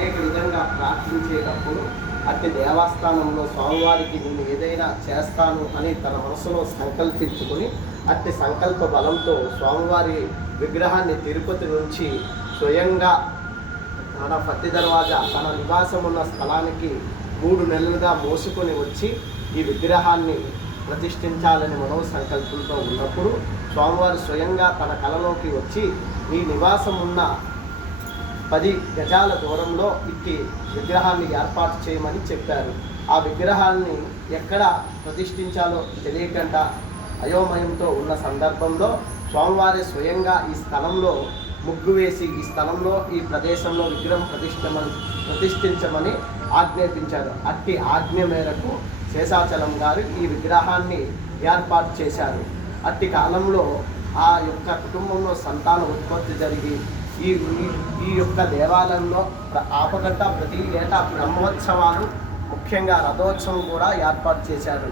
అనేక విధంగా ప్రార్థించేటప్పుడు అట్టి దేవస్థానంలో స్వామివారికి నేను ఏదైనా చేస్తాను అని తన మనసులో సంకల్పించుకొని అట్టి సంకల్ప బలంతో స్వామివారి విగ్రహాన్ని తిరుపతి నుంచి స్వయంగా మన పత్తి దర్వాజా తన నివాసం ఉన్న స్థలానికి 3 నెలలుగా మోసుకొని వచ్చి ఈ విగ్రహాన్ని ప్రతిష్ఠించాలని మనో సంకల్పంతో ఉన్నప్పుడు స్వామివారు స్వయంగా తన కలలోకి వచ్చి ఈ నివాసం ఉన్న 10 గజాల దూరంలో ఇట్టి విగ్రహాన్ని ఏర్పాటు చేయమని చెప్పారు. ఆ విగ్రహాన్ని ఎక్కడ ప్రతిష్ఠించాలో తెలియకుండా అయోమయంతో ఉన్న సందర్భంలో స్వామివారి స్వయంగా ఈ స్థలంలో ముగ్గు వేసి ఈ స్థలంలో ఈ ప్రదేశంలో విగ్రహం ప్రతిష్ఠించమని ఆజ్ఞాపించారు. అట్టి ఆజ్ఞ మేరకు శేషాచలం గారు ఈ విగ్రహాన్ని ఏర్పాటు చేశారు. అట్టి కాలంలో ఆ యొక్క కుటుంబంలో సంతాన ఉత్పత్తి జరిగి ఈ యొక్క దేవాలయంలో ఆపగంట ప్రతి ఏటా బ్రహ్మోత్సవాలు ముఖ్యంగా రథోత్సవం కూడా ఏర్పాటు చేశారు.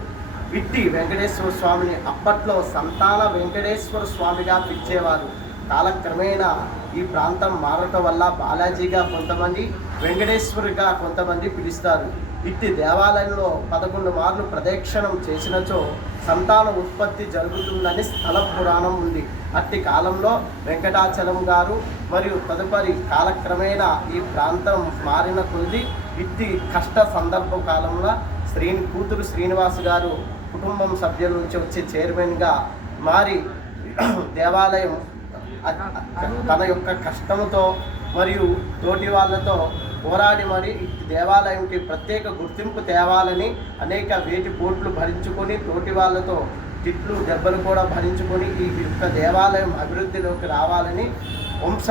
విట్టి వెంకటేశ్వర స్వామిని అప్పట్లో సంతాన వెంకటేశ్వర స్వామిగా పిలిచేవారు. కాలక్రమేణా ఈ ప్రాంతం మారటం వల్ల బాలాజీగా కొంతమంది, వెంకటేశ్వరుగా కొంతమంది పిలుస్తారు. ఇట్టి దేవాలయంలో 11 మార్లు ప్రదక్షిణం చేసినచో సంతాన ఉత్పత్తి జరుగుతుందని స్థల పురాణం ఉంది. అట్టి కాలంలో వెంకటాచలం గారు మరియు తదుపరి కాలక్రమేణా ఈ ప్రాంతం మారిన కొద్ది ఇట్టి కష్ట సందర్భ కాలంలో కూతురు శ్రీనివాస్ గారు కుటుంబం సభ్యుల నుంచి వచ్చే చైర్మన్గా మారి దేవాలయం తన యొక్క కష్టంతో మరియు తోటి వాళ్ళతో పోరాడి మరి దేవాలయంకి ప్రత్యేక గుర్తింపు తేవాలని అనేక వేటి పోట్లు భరించుకొని తోటి వాళ్ళతో తిట్లు దెబ్బలు కూడా భరించుకొని ఈ యొక్క దేవాలయం అభివృద్ధిలోకి రావాలని వంశ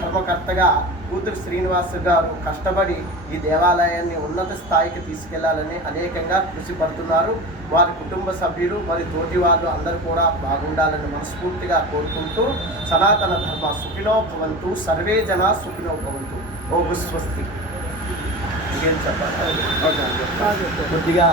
ధర్మకర్తగా కూతురు శ్రీనివాస్ గారు కష్టపడి ఈ దేవాలయాన్ని ఉన్నత స్థాయికి తీసుకెళ్లాలని అనేకంగా కృషి పడుతున్నారు. వారి కుటుంబ సభ్యులు మరి తోటి వాళ్ళు అందరూ కూడా బాగుండాలని మనస్ఫూర్తిగా కోరుకుంటూ సనాతన ధర్మ సుఖినో భవంతు, సర్వే జనా సుఖినో భవంతు. ఓ స్వస్తి. ఇంకేం చెప్పాలి కొద్దిగా